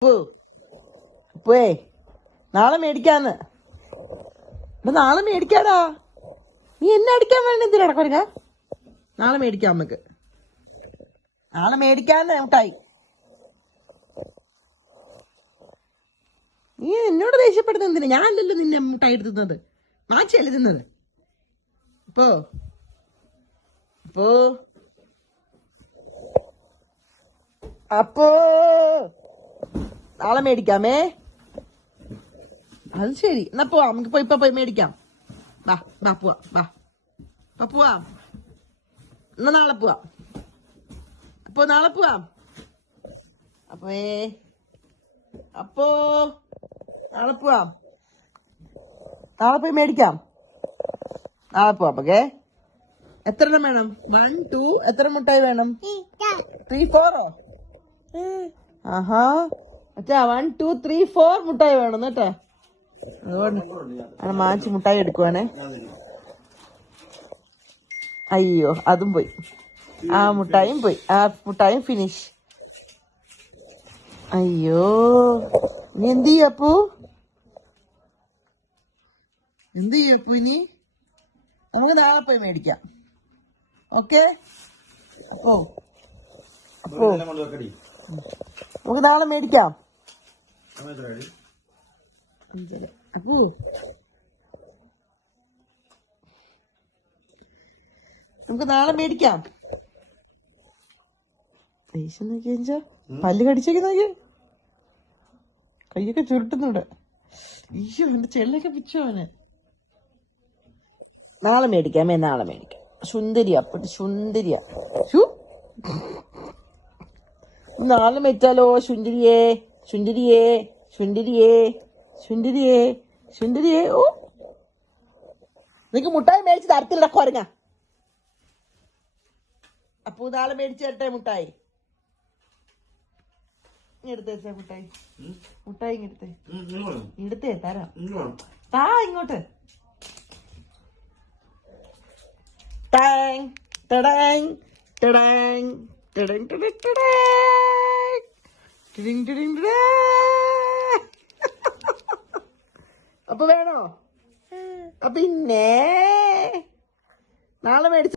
അപ്പു അപ്പുവേ നാളെ മേടിക്കാന്ന്. അപ്പൊ നാളെ മേടിക്കാടാ. നീ എന്നെ അടിക്കാൻ വേണ്ടി എന്തിനാ കൊരങ്ങ? നാളെ മേടിക്കാം നമുക്ക്. നാളെ മേടിക്കാന്ന് മുട്ടായി. നീ എന്നോട് ദേഷ്യപ്പെടുന്നത് എന്തിനാ? ഞാനല്ലല്ലോ നിന്നെ മുട്ടായി എടുത്തുന്നത്, മാച്ചല്ലേ തിന്നത്. അപ്പോ അപ്പോ അപ്പോ നാളെ മേടിക്കാമേ. അത് ശരി, എന്നാ പോവാ, നമുക്ക് ഇപ്പൊ പോയി മേടിക്കാം. വാ വാ പോവാ, വാ പോവാം. എന്നാ നാളെ പോവാം. അപ്പോ നാളെ പോവാം. അപ്പോ നാളെ പോവാം. നാളെ പോയി മേടിക്കാം. നാളെ പോവാം. ഓക്കെ, എത്ര എണ്ണം വേണം? 1 2 എത്ര മുട്ടായി വേണം? 3 4 ആഹാ, അച്ഛാ 1 2 3 4 മുട്ടായി വേണം കേട്ടാ. അതുകൊണ്ട് മാച്ച് മുട്ടായി എടുക്കുവാണേ. അയ്യോ, അതും പോയി. ആ മുട്ടായും പോയി. ആ മുട്ടായും ഫിനിഷ്. അയ്യോ, നീ എന്ത് ചെയ്യും അപ്പു? എന്ത് ചെയ്യും അപ്പു ഇനി? നമുക്ക് നാളെ പോയി മേടിക്കാം. ഓക്കെ അപ്പോ നമുക്ക് നാളെ മേടിക്കാം. അപ്പു നമുക്ക് നാളെ മേടിക്കാം. ദേഷ്യം നോക്കിയാ പല്ല് കടിച്ചേക്ക് നോക്കിയ, കൈയൊക്കെ ചുരുട്ടുന്നുണ്ട്. അയ്യോ, എന്റെ ചെല്ലൊക്കെ പിച്ചോ അവന്. നാളെ മേടിക്കാമേ, നാളെ മേടിക്കാം. സുന്ദരിയാ അപ്പട്ട്, സുന്ദരിയാ. നാളെ മേടിച്ചാലോ? സുന്ദരിയേ സുന്ദരിയേ സുന്ദരിയേ സുന്ദരിയേ സുന്ദരിയേ. ഓ, നിനക്ക് മുട്ടായി മേടിച്ച് തരത്തില്ല കൊരങ്ങ. അപ്പു നാളെ മേടിച്ചു തരട്ടെ മുട്ടായി? എടുത്തേ മുട്ടായി, മുട്ടായി എടുത്തേ തരാം. താ ഇങ്ങോട്ട്. ടാങ് ടടാങ് ടടാങ് ടടങ് ടടങ് ടടാങ് ടിടിങ് ടിടിങ് ടടാങ്. അപ്പൊ വേണോ? പിന്നെ നാളെ മേടിച്ച